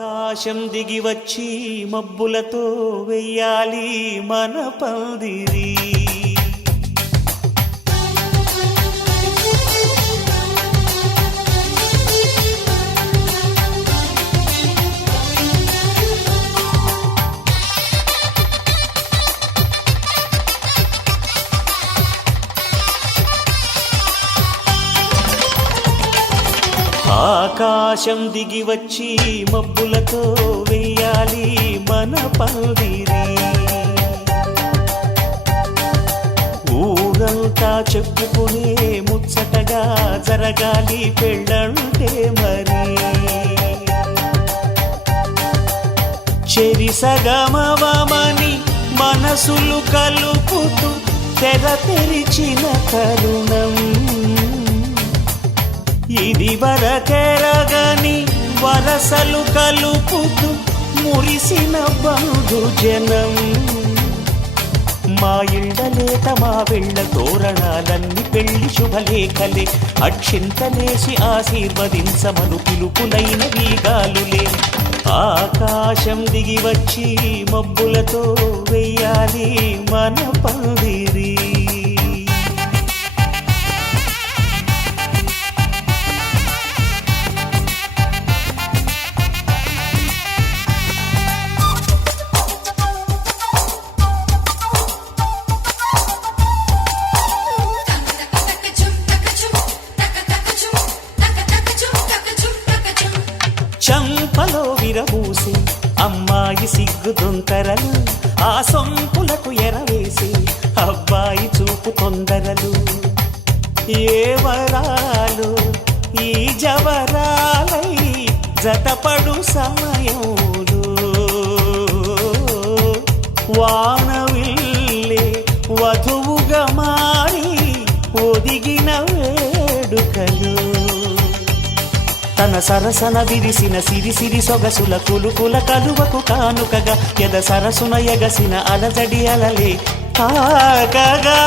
ఆకాశం దిగి వచ్చి మబ్బులతో వెయ్యాలి మన పందిరి. ఆకాశం దిగి వచ్చి మబ్బులతో వెయ్యాలి మన పందిరి. ఊరంతా చెప్పుకునే ముచ్చటగా జరగాలి పెళ్ళంటే మరి. చెరిసగమవమని మనసులు కలుపుతూ తెర తెరిచిన తరుణం. ఇది వరకెరగని వరసలు కలుపుతూ మురిసిన బంధుజనం. మా ఇళ్ళలేత మా వెళ్ళ తోరణాలన్నీ పెళ్లి శుభలేఖలే. అక్షింతలేసి ఆశీర్వదించమను పిలుపులైన వీగాలులే. ఆకాశం దిగి వచ్చి మబ్బులతో వెయ్యాలి మన పందిరి. చంపలో విరబూసి అమ్మాయి సిగ్గు దొంతరలు. ఆ సొంపులకు ఎరవేసి అబ్బాయి చూపు తొందరలు. ఏ వరాలు ఈ జవరాలై జతపడు సమయంలో. వానవిల్లే వధువుగా మారి ఒదిగిన వేడుకలు. తన సరసన విరిసిన సిరిసిరి సొగసుల కులుకుల కలువకు కానుకగా ఎద సరసున ఎగసిన అలజడి అలలే తాకగా.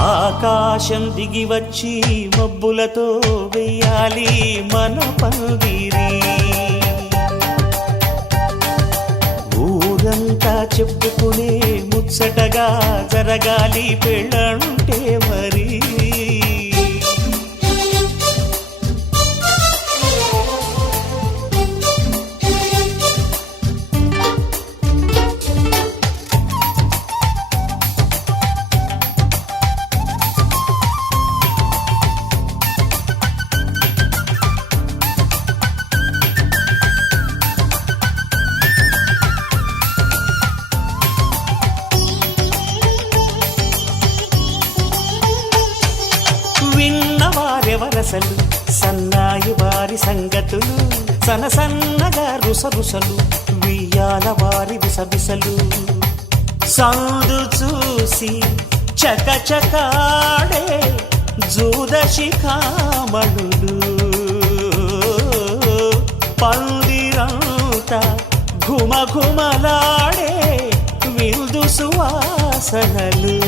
ఆకాశం దిగి వచ్చి మబ్బులతో వెయ్యాలి మన పందిరి. ఊరంతా చెప్పుకునే ముచ్చటగా జరగాలి పెళ్ళంటే మరి. విన్నవారెవరసలు సన్నాయి వారి సంగతులు. సనసన్నగా రుసరుసలు వియ్యాల వారి విసవిసలు. సందు చూసి చకచకాడే జూదశిఖామణులు. పందిరంతా ఘుమఘుమలాడే విందు సువాసనలు.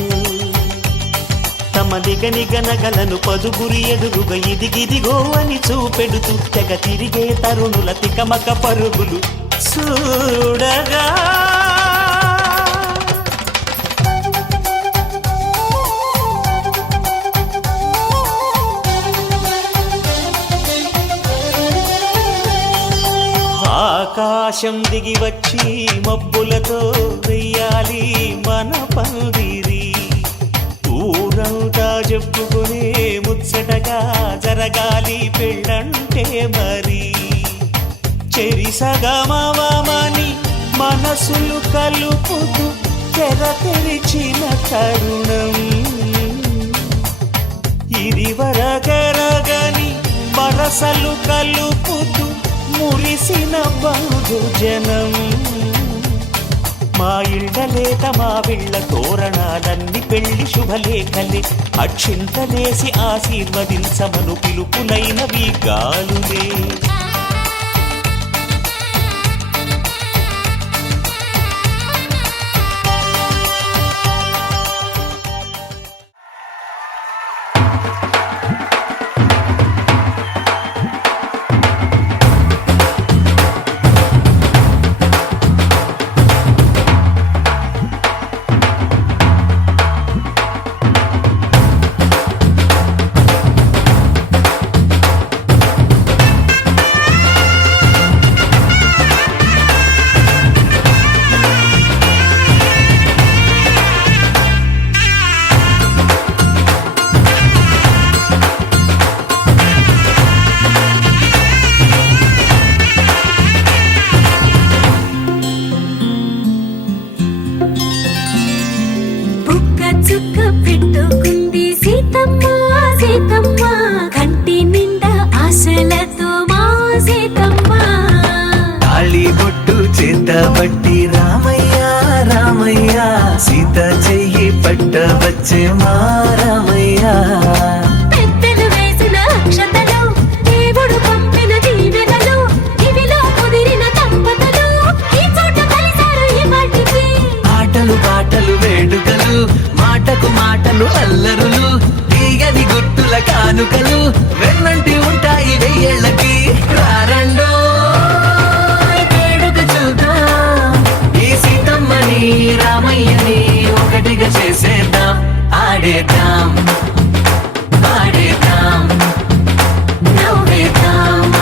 తమ నిగనిగనగలను పదుగురి ఎదురుగా ఇదిగిదిగో అని చూపెడుతూ తెగ తిరిగే తరుణుల తికమక పరుగులు చూడగా. ఆకాశం దిగి వచ్చి మబ్బులతో వెయ్యాలి మన పందిరి. ఊరంతా చెప్పుకునే ముచ్చటగా జరగాలి పెళ్ళంటే మరి. చెరిసగమవమని మనసులు కలుపుతూ తెర తెరిచిన తరుణం. ఇది వరకెరగని వరసలు కలుపుతూ మురిసిన బంధుజనం. మా ఇళ్ళలేత మా వీళ్ళ తోరణాలన్నీ పెళ్లి శుభలేఖలే. అక్షింతలేసి ఆశీర్వదించమను పిలుపులైన వీగాలులే. సీతమ్మ సీతమ్మ కంటి నిండా ఆశలతో మా సీతమ్మ తాళి బొట్టు చేత బట్టి రామయ్య రామయ్య సీత చెయ్యి పట్ట వచ్చే మా రామయ్య పెద్దలు వేసిన అక్షతలు దేవుడు పంపిన దీవెనలు ఇవిలో కుదిరిన దంపతులు ఈ చోట కలిసారు ఈ వాటికి ఆటలు పాటలు వేడుకలు మాటకు మాటలు అల్లరులు తీయని గుర్తుల కానుకలు వెన్నంటి ఉంటాయి వెయ్యేళ్ళకి రారండో వేడుక చూద్దాం ఈ సీతమ్మని రామయ్యని ఒకటిగా చేసేద్దాం ఆడేద్దాం పాడేద్దాం నవ్వేద్దాం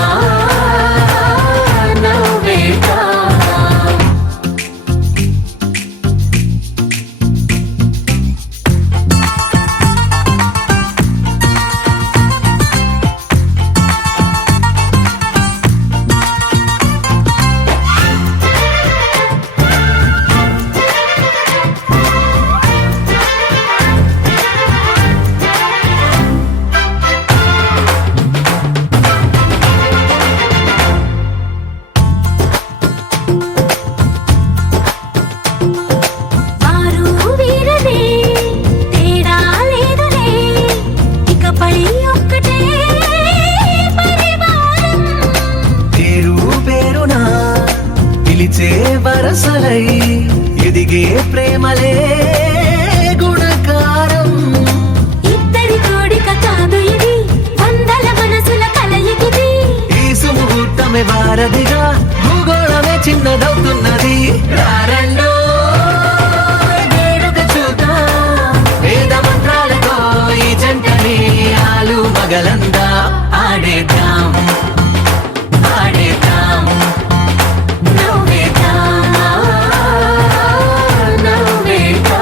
నవ్వేద్దాం వారు వీరనే తేడా లేదులే ఇకపై ఒక్కటే పరివారం పేరు పేరునా పిలిచే వరసలై ఎదిగే ప్రేమలే గుణకారం ఇద్దరి కోడిక కాదు ఇది వందల మనసుల కలయికిది ఈ సుముహూర్తమే వారధిగా భూగోళమే చిన్నదవుతున్నది రారండో వేడుక చూద్దాం వేద మంత్రాలతో ఈ జంటని ఆలు మగలందా ఆడేద్దాం ఆడేద్దాం నవ్వేద్దాం నవ్వేద్దాం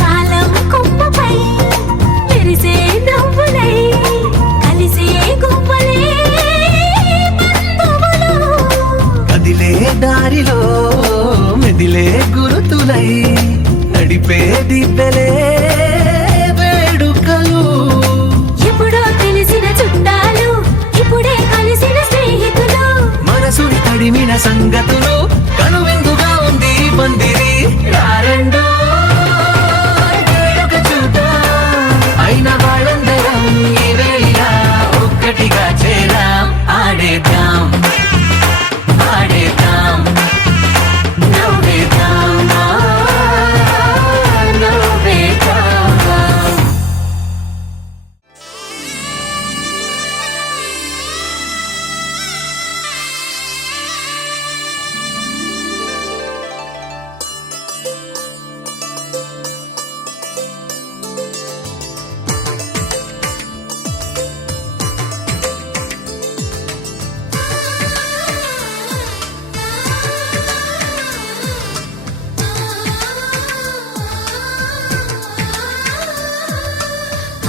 కాలం కొమ్మపై మెరిసే నవ్వులై కలిసే గువ్వలే బంధువులు కదిలే దారిలో మెదిలే గురుతులై నడిపే దిబ్బెలే వేడుకలు ఎప్పుడో తెలిసిన చుట్టాలు ఇప్పుడే కలిసిన స్నేహితులు మనసుని తడిమిన సంగతులు కనువిందుగా ఉంది ఈ పందిరి రారండో వేడుక చూద్దాం అయిన వాళ్ళందరం ఈ వేళ ఒక్కటిగా చేరాం ఆడేద్దాం ఆడేద్దాం నవ్వేద్దాం నవ్వేద్దాం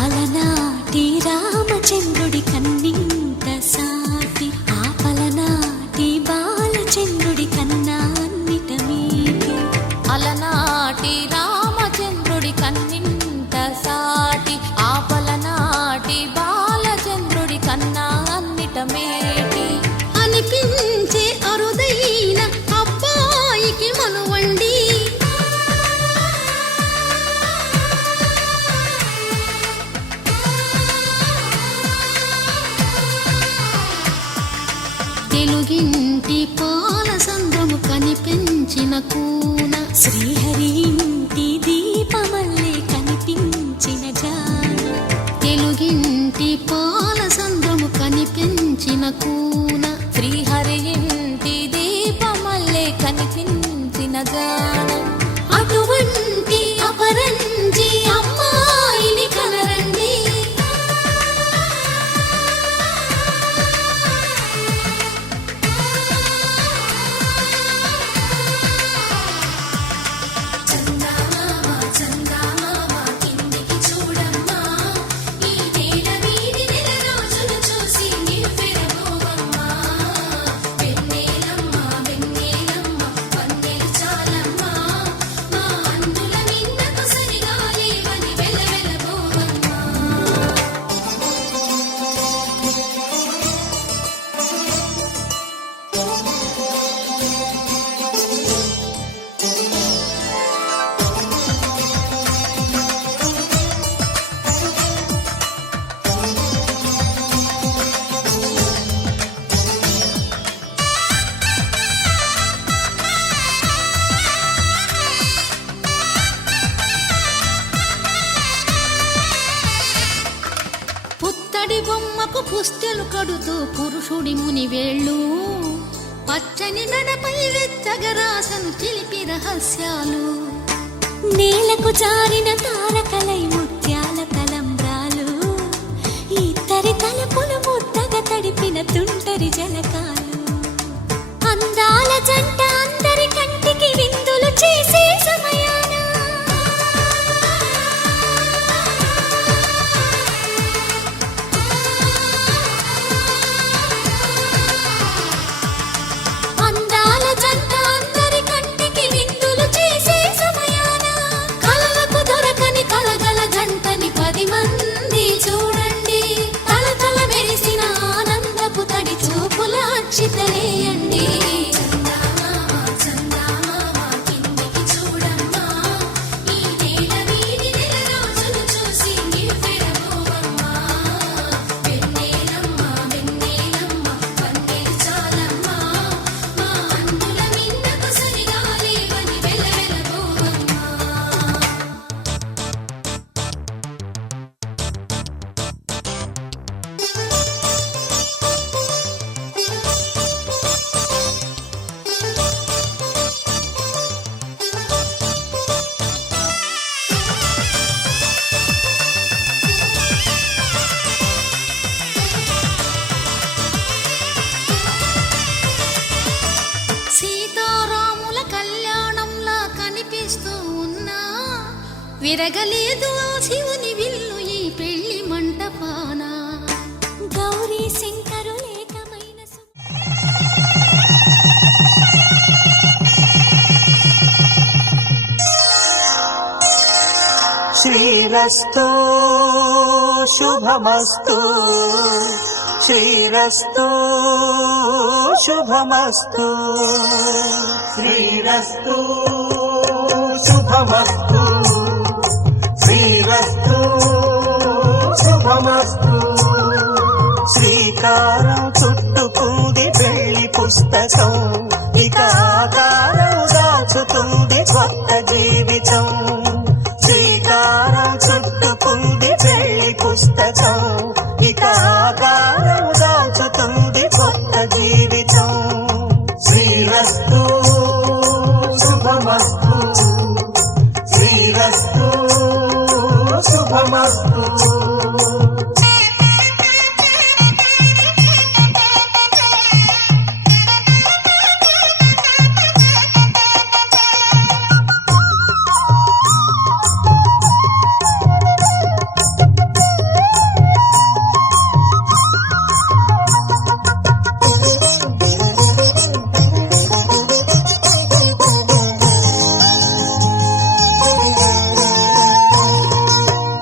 అలనాటి రామచంద్రుడి కన్నింత సాటి ఆపలనాటి బాలచంద్రుడి కన్నా అన్నిట మీటి అలనాటి రామచంద్రుడి కన్నింత సాటి ఆపలనాటి బాలచంద్రుడి కన్నా అన్నిట మేటి అనిపించే అరుదైన అబ్బాయికి మనువండి తెలుగింటి పాల సంద్రము కనిపించిన కూన శ్రీహరి ఇంటి దీపమల్లే కనిపించిన జాన తెలుగింటి పాల సంద్రము కనిపించిన కూన శ్రీహరి ఇంటి దీపమల్లే కనిపించిన జాన అటువంటి అపరంజి అమ్మాయిని కనరండి పుత్తడి బొమ్మకు పుస్తెలు కడుతూ పురుషుడి ముని వేళ్ళు పచ్చని నడపై వెచ్చగరాసను చిలిపి రహస్యాలు నేలకు జారిన తారకలై ముత్యాల తలంబ్రాలు ఇద్దరి తలపులు ముద్దగా తడిపిన తుంటరి జలకాలు అందాల జంట అందరి కంటికి విందులు చేసే సమయాన అందాల జంట అందరి కంటికి విందులు చేసే సమయాన కలలకు దొరకని కలగల జంటని 10 మంది చూడండి తల మెరిసిన ఆనందపు తడి చూపుల అక్షితలేయండి సీతారాముల కళ్యాణంలా కనిపిస్తూ ఉన్నా విరగలేదు ఆ శివుని విల్లు ఈ పెళ్లి మంటపాన గౌరీ శంకరులేకమైన శ్రీరస్తు శుభమస్తు శ్రీరస్తు శుభమస్తు శ్రీరస్తు శుభమస్తు శ్రీరస్తు శుభమస్తు శ్రీకారం చుట్టుకుంది పెళ్లి పుస్తకం ఇక ఆకారం దాచుతుంది కొత్త జీవితం శ్రీకారం చుట్టుకుంది పెళ్లి పుస్తకం ఇక ఆకారం దాచుతుంది కొత్త జీవితం శ్రీరస్తు శుభమస్తు శ్రీరస్తు శుభమస్తు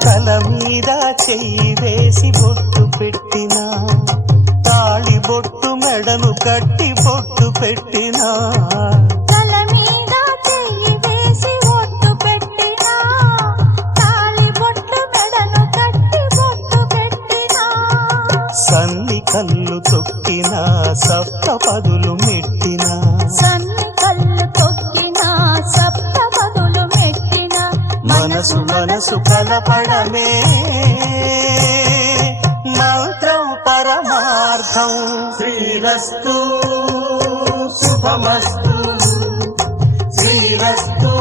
తల మీద చెయ్యి వేసి బొట్టు పెట్టినా తాళి బొట్టు మెడను కట్టి బొట్టు పెట్టినా తల మీద చెయ్యి వేసి బొట్టు పెట్టినా తాళి బొట్టు మెడను కట్టి బొట్టు పెట్టినా సన్ని కళ్ళు తొక్కినా సప్తపదులు మెట్టినా సన్ని కళ్ళు తొక్కినా సప్తపదులు మెట్టినా మనసు మనసు కలపడమే మంత్రం పరమార్థం శ్రీరస్తు శుభమస్తు శ్రీరస్తు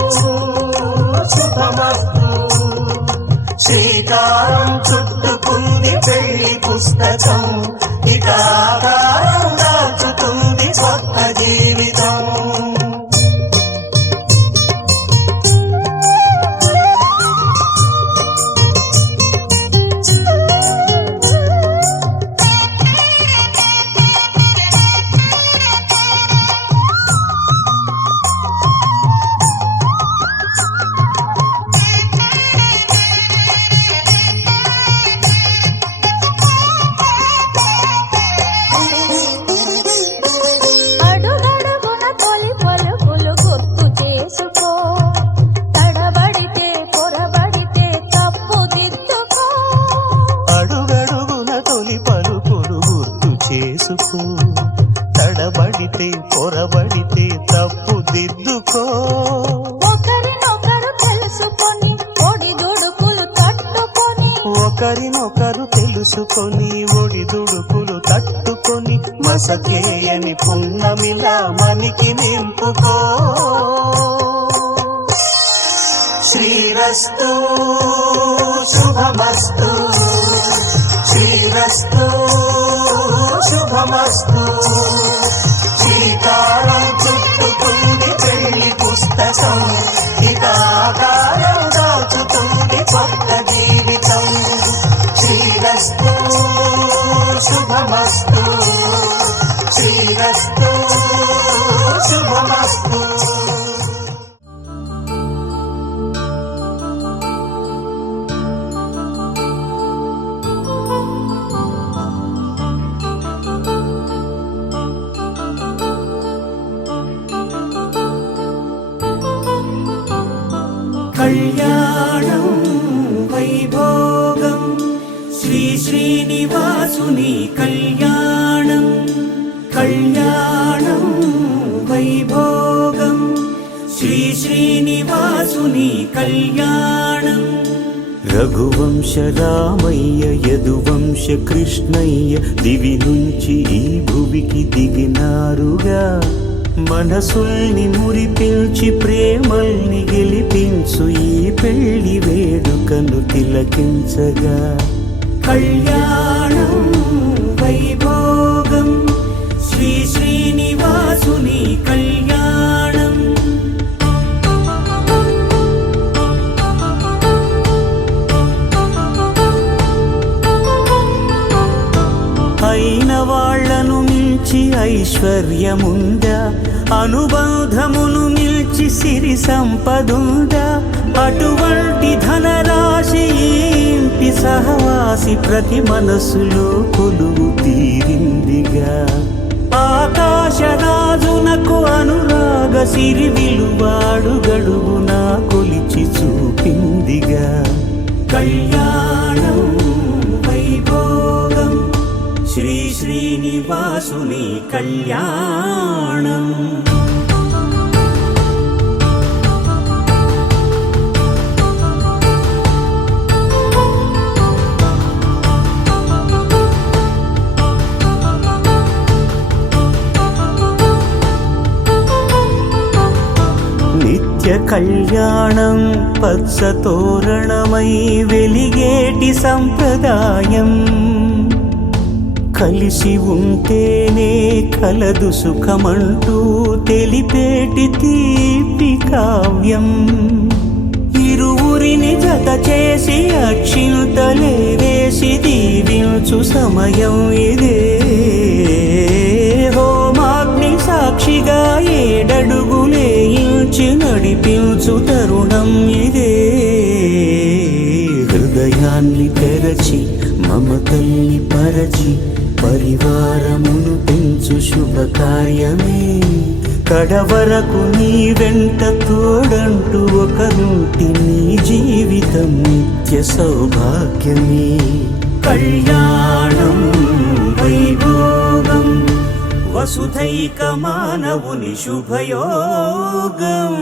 శుభమస్తు శ్రీకారం చుట్టుకుంది పెళ్లి పుస్తకం ఇక ఆకారం దాచుతుంది కొత్త జీవితం ఒకరినొకరు తెలుసుకొని ఒడిదుడుకులు తట్టుకొని మసకేయని పున్నమిలా మనికి నింపుకో. శ్రీరస్తు శుభమస్తు, శ్రీరస్తు శుభమస్తు. శ్రీకారం చుట్టుకుంది పెళ్లి పుస్తకం, ఇక ఆకారం దాచుతుంది కొత్త జీవితం. శ్రీరస్తు శుభమస్తు, శ్రీరస్తు శుభమస్తు. కళ్యాణం వైభోగం శ్రీ శ్రీనివాసుని కళ్యాణం. కళ్యాణం వైభోగం శ్రీ శ్రీనివాసుని కళ్యాణం. రఘువంశ రామయ్య యదువంశ కృష్ణయ్య దివి నుంచి ఈ భువికి దిగినారుగా. మనసుల్ని మురిపించి ప్రేమల్ని గెలిపించు ఈ పెళ్లి వేడుకను తిలకించగా. కళ్యాణం వైభోగం శ్రీ శ్రీనివాసుని కళ్యాణం. అయిన వాళ్లను మించి ఐశ్వర్యముందా, అనుబంధమును మిల్చి సిరి సంపదుందా. అటువంటి ధనరాశి ఈ ఇంటి సహవాసి ప్రతి మనసులో కొలువు తీరిందిగా. ఆకాశరాజునకు అనురాగ సిరి విలువాడు గడువునా కొలిచి చూపిందిగా. కళ్యాణం వైభోగం శ్రీ శ్రీనివాసుని కళ్యాణం. నిత్య కళ్యాణం పచ్చ తోరణమై వెలిగేటి సంప్రదాయం. కలిసి ఉంటేనే కలదు సుఖమంటూ తెలిపేటి తీపి కావ్యం. ఇరువురిని జత చేసి అక్షింతలే వేసి దీవించు సమయం ఇదే. హోమాగ్ని సాక్షిగా ఏడడుగులే ఇంచి నడిపించు తరుణం ఇదే. హృదయాన్ని తెరచి మమతల్ని పరచి పరివారమును పెంచు శుభకార్యమే. కడవరకు నీ వెంట తోడంటూ ఒకరుంటి నీ జీవితం నిత్య సౌభాగ్యమే. కళ్యాణం వైభోగం వసుధైక మానవుని శుభయోగం.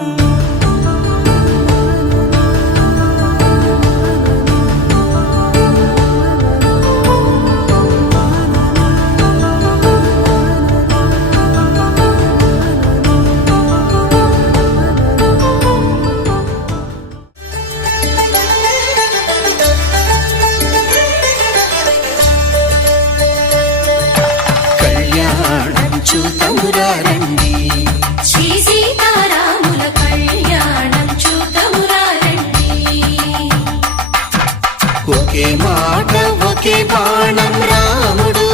చూతమురారండి, శ్రీ సీతారాముల కళ్యాణం చూతమురారండి. ఒకే మాట ఒకే బాణం రాముడు,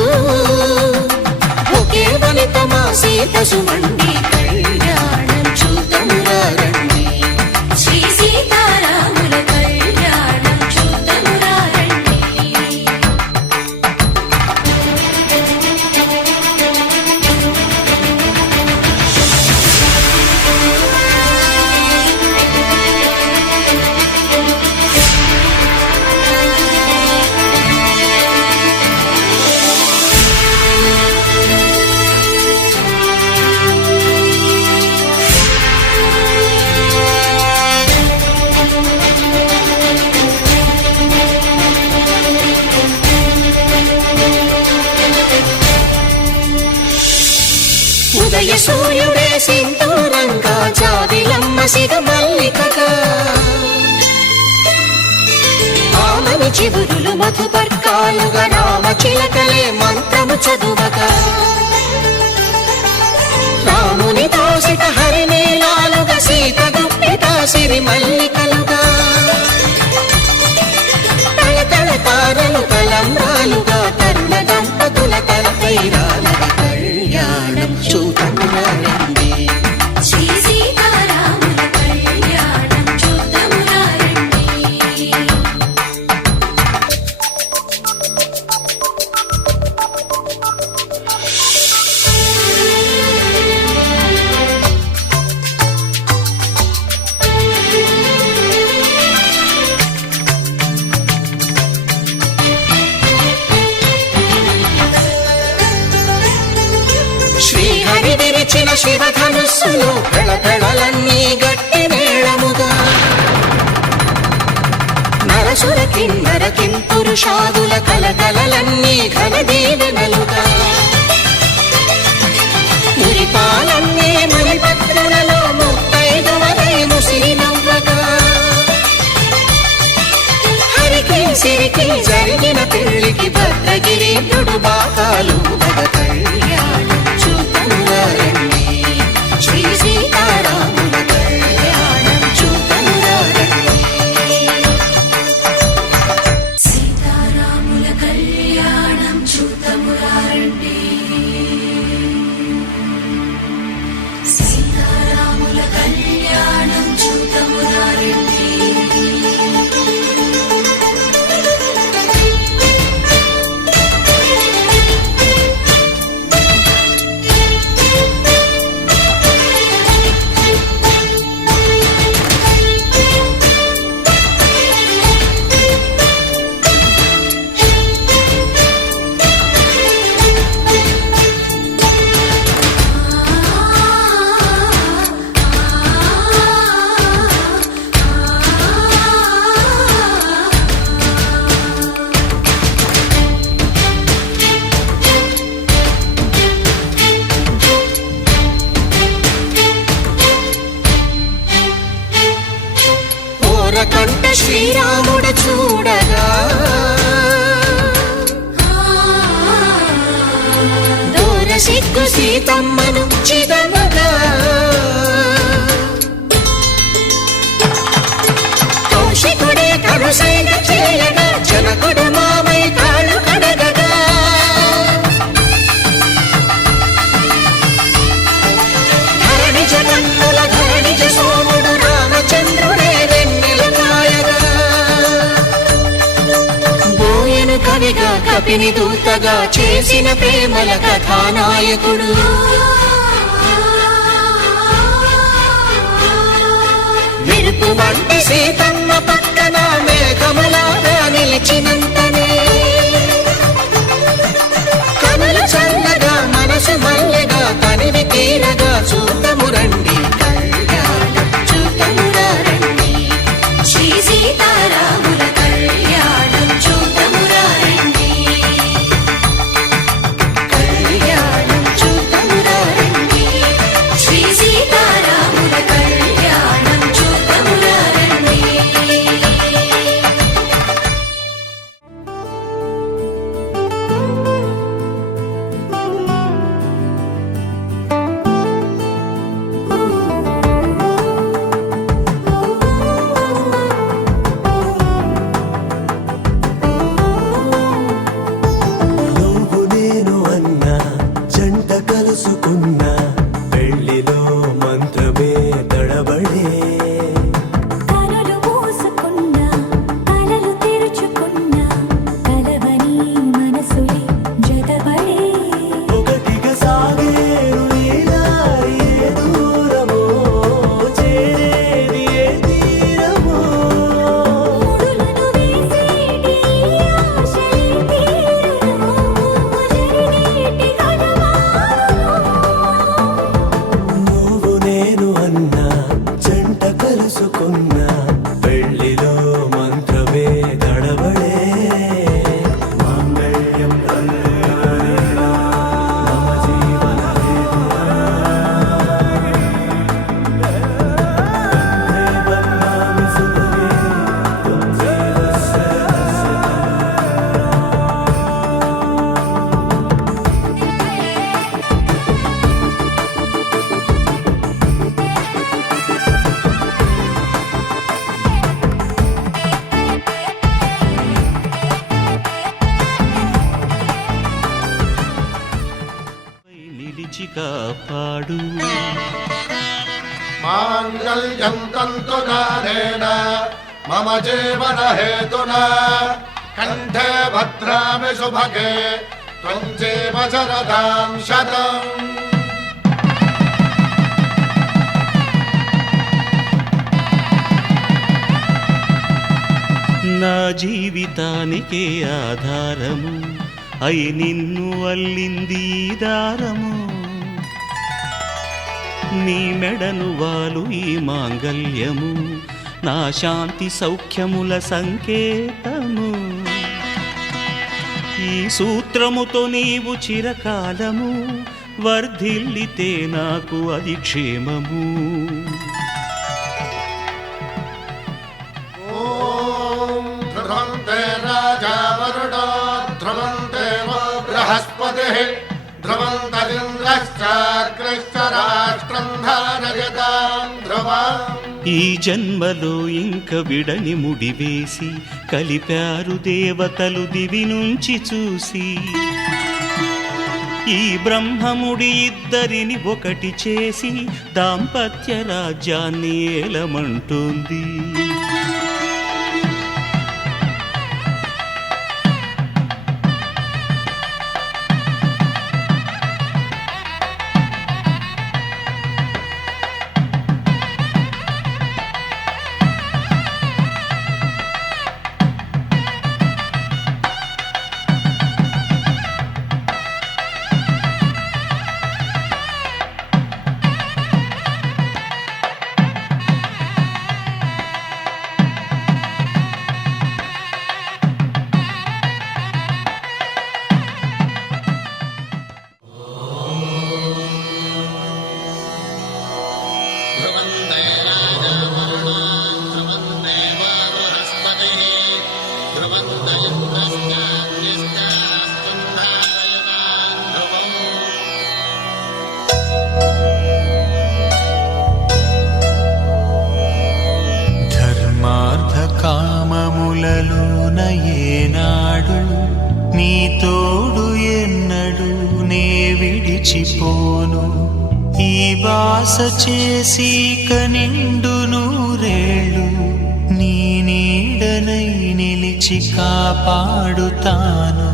ఒకే వనిత మా సీత సుమండి. కళ్యాణం చూతమురారండి, శ్రీ సీతారాముల కళ్యాణం చూతమురారండి. సింధూరంగా జాబిలమ్మ సిగ మల్లికగా ఆమని చిగురులు మధుపర్కాలుగా రామ చిలకలే మంత్రము చదువగా రాముని దోసిట హరినీలాలుగా సీత గుప్పిట సిరి మల్లికలుగా తళతళ తారలు తలంబ్రాలుగా తరుణ దంపతుల తలపైరాలని కళ్యాణం చూడండి శ్రీ సీతారాముల కళ్యాణం చూద్దామురా రండి. శ్రీహరి విరిచిన శివధనుస్సులు పెళపెళలన్నీ గట్టి మేళముగా నరసుర కిన్నర కింపురుషాదుల కలకలలన్నీ ఘన దీవెనలుగా మురిపాలన్నీ మురిపత్రులలో ముత్తైదువలై ముసిరి నవ్వగా హరికి సిరికి జరిగిన పెళ్లికి భద్రగిరీంద్రుడు బాకాలు మగ కళ్యాణం చూద్దామురా రండి. శ్రీ సీతారాముల కళ్యాణం చూద్దామురా రండి. సీతారాముల కళ్యాణం చూద్దామురా రండి. సీతారాముల కళ్యాణం చూద్దామురా రండి. ఓరకంట శ్రీరాముడు చూడగా దూర సిగ్గు సీతమ్మను చిదమగా కౌశికుడే కరుసైన చేయగా జనకుడు మామై కాళ్ళు కడగగా ధరణి జగన్నుల ధరణిజ సోముడు రామచంద్రుడే వెన్నెల కాయగా బోయను కవిగా కపిని దూతగా చేసిన ప్రేమల కథానాయకుడు మెరుపు వంటి సీతమ్మ పక్కన మేఘములాగా నిలిచినంతనే కనులు చల్లగా మనసు మల్లెగా తనివి తీరగా చూద్దాము రండి కళ్యాణం చూద్దామురా రండి. శ్రీ సీతారాముల కళ్యాణం చూద్దామురా రండి. కళ్యాణం చూద్దామురా రండి. శ్రీ సీతారాముల కళ్యాణం చూద్దామురా రండి. కాపాడు. మాంగళ్యం తంతునానేన మమ జీవన హేతునా కంఠే భద్రామి శుభగే త్వం జీవ శరదాం శతం. నా జీవితానికే ఆధారము అయి నిన్ను అల్లింది ఈ దారము. నీ మెడను వాలు ఈ మాంగల్యము నా శాంతి సౌఖ్యముల సంకేతము. ఈ సూత్రముతో నీవు చిరకాలము వర్ధిల్లితే నాకు అది క్షేమము. ధ్రువంతే రాజా వరుణో ధ్రువంతే వో బృహస్పతిః ధ్రువంతరింద్రశ్చాగ్రశ్చ రాష్ట్రం ధారయతాం ధ్రువం. ఈ జన్మలో ఇంక విడని ముడివేసి కలిపారు దేవతలు దివి నుంచి చూసి. ఈ బ్రహ్మముడి ఇద్దరిని ఒకటి చేసి దాంపత్య రాజ్యాన్ని ఏలమంటుంది. ధర్మార్థ కామములలోన ఏనాడు నీ తోడు ఎన్నడు నే విడిచిపోను. ఈ వాస చేసి కనిండు నూరేళ్ళు నీ నీడనై నిలిచి కాపాడుతాను.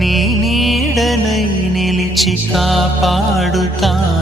నీ నీడనై నిలిచి కాపాడుతాను.